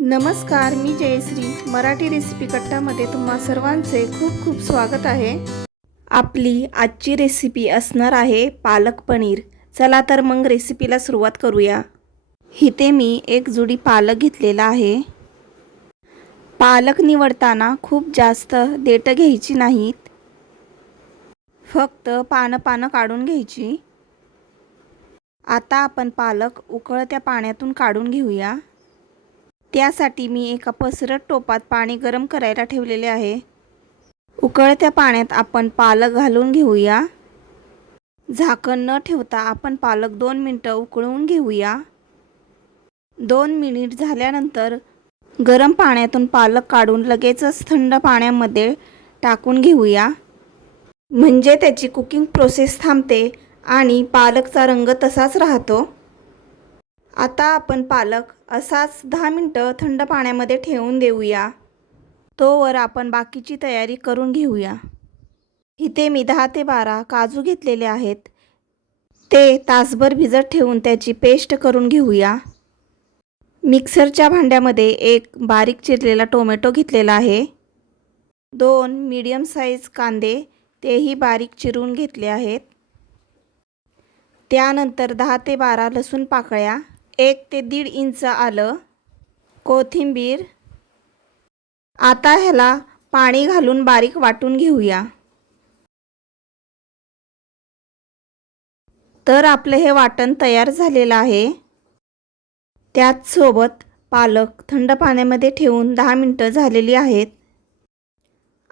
नमस्कार, मी जयश्री मराठी रेसिपी कट्टामध्ये तुम्हा सर्वांचे खूप खूप स्वागत आहे। आपली आजची रेसिपी असणार आहे पालक पनीर। चला तर मग रेसिपीला सुरुवात करूया। इथे मी एक जुडी पालक घेतलेला आहे। पालक निवडताना खूप जास्त देठ घ्यायची नाहीत, फक्त पानं काढून घ्यायची। आता आपण पालक उकळत्या पाण्यातून काढून घेऊया। त्यासाठी मी एका पसरट टोपात पाणी गरम करायला ठेवलेले आहे। उकळत्या पाण्यात आपण पालक घालून घेऊया। झाकण न ठेवता आपण पालक 2 मिनिटे उकळून घेऊया। 2 मिनिट झाल्यानंतर गरम पाण्यातून पालक काढून लगेचच थंड पाण्यामध्ये टाकून घेऊया, म्हणजे त्याची कुकिंग प्रोसेस थांबते आणि पालकचा रंग तसाच राहतो। आता आपण पालक असाच 10 मिनिटे थंड पाण्यामध्ये ठेवून देऊया। तोवर आपण बाकीची तयारी करून घेऊया। इथे मी 10 ते 12 काजू घेतलेले आहेत। ते तासभर भिजत ठेवून त्याची पेस्ट करून घेऊया। मिक्सरच्या भांड्यामध्ये एक बारीक चिरलेला टोमॅटो घेतलेला आहे। 2 मीडियम साइज कांदे तेही बारीक चिरून घेतले आहेत। त्यानंतर 10 ते 12 लसूण पाकळ्या, 1 ते 1.5 इंच आलं, कोथिंबीर। आता ह्याला पाणी घालून बारीक वाटून घेऊया। तर आपले हे वाटण तयार झालेलं आहे। त्याच सोबत पालक थंड पाण्यामध्ये ठेवून 10 मिनिटे झालेली आहेत।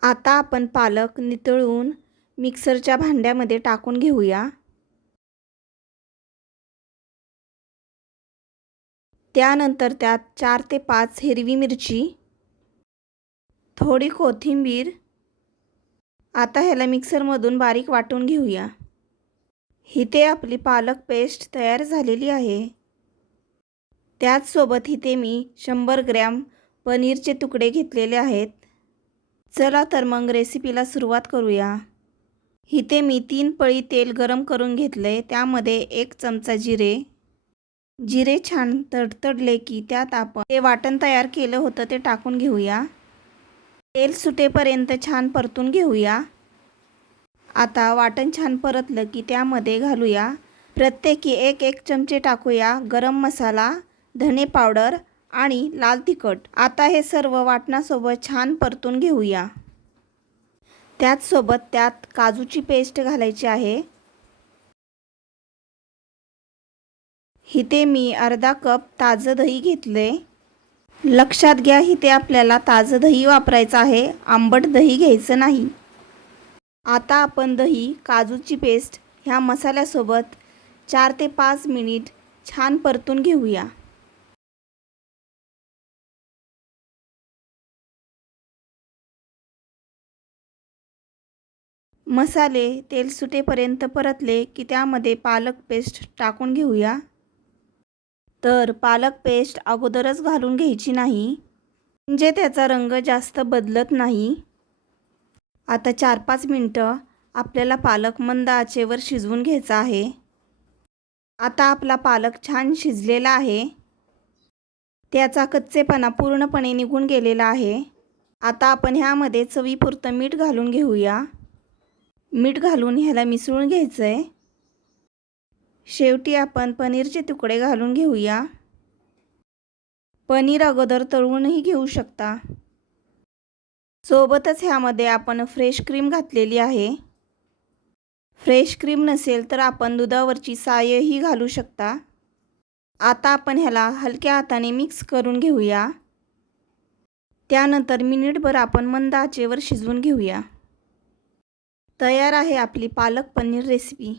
आता आपण पालक नितळून मिक्सरच्या भांड्यामध्ये टाकून घेऊया। त्यानंतर त्यात 4 ते 5 हिरवी मिरची, थोडी कोथिंबीर। आता ह्याला मिक्सरमधून बारीक वाटून घेऊया। इथे आपली पालक पेस्ट तयार झालेली आहे। त्याचसोबत इथे मी 100 ग्रॅम पनीरचे तुकडे घेतलेले आहेत। चला तर मग रेसिपीला सुरुवात करूया। इथे मी 3 पळी तेल गरम करून घेतले। त्यामध्ये 1 चमचा जिरे छान तडतडले की त्यात आपण ते वाटण तयार केलं होतं ते टाकून घेऊया। तेल सुटेपर्यंत छान परतून घेऊया। आता वाटण छान परतलं की त्यामध्ये घालूया प्रत्येकी 1 चमचे टाकूया गरम मसाला, धने पावडर आणि लाल तिखट। आता हे सर्व वाटणासोबत छान परतून घेऊया। त्याचसोबत त्यात काजूची पेस्ट घालायची आहे। इथे मी अर्धा कप ताजं दही घेतले। लक्षात घ्या, इथे आपल्याला ताजं दही वापरायचं आहे, आंबट दही घ्यायचं नाही। आता आपण दही, काजूची पेस्ट ह्या मसाल्यासोबत 4 ते 5 मिनिट छान परतून घेऊया। मसाले तेल सुटेपर्यंत परतले की त्यामध्ये पालक पेस्ट टाकून घेऊया। तर पालक पेस्ट अगोदरच घालून घ्यायची नाही, म्हणजे त्याचा रंग जास्त बदलत नाही। आता 4-5 मिनिटं आपल्याला पालक मंद आचेवर शिजवून घ्यायचा आहे। आता आपला पालक छान शिजलेला आहे। त्याचा कच्चेपणा पूर्णपणे निघून गेलेला आहे। आता आपण ह्यामध्ये चवीपुरतं मीठ घालून घेऊया। मीठ घालून ह्याला मिसळून घ्यायचं आहे। शेवटी आपण पनीरचे तुकडे घालून घेऊया। पनीर अगोदर तळूनही घेऊ शकता। सोबतच ह्यामध्ये आपण फ्रेश क्रीम घातलेली आहे। फ्रेश क्रीम नसेल तर आपण दुधावरची सायही घालू शकता। आता आपण ह्याला हलक्या हाताने मिक्स करून घेऊया। त्यानंतर मिनिटभर आपण मंद आचेवर शिजवून घेऊया। तयार आहे आपली पालक पनीर रेसिपी।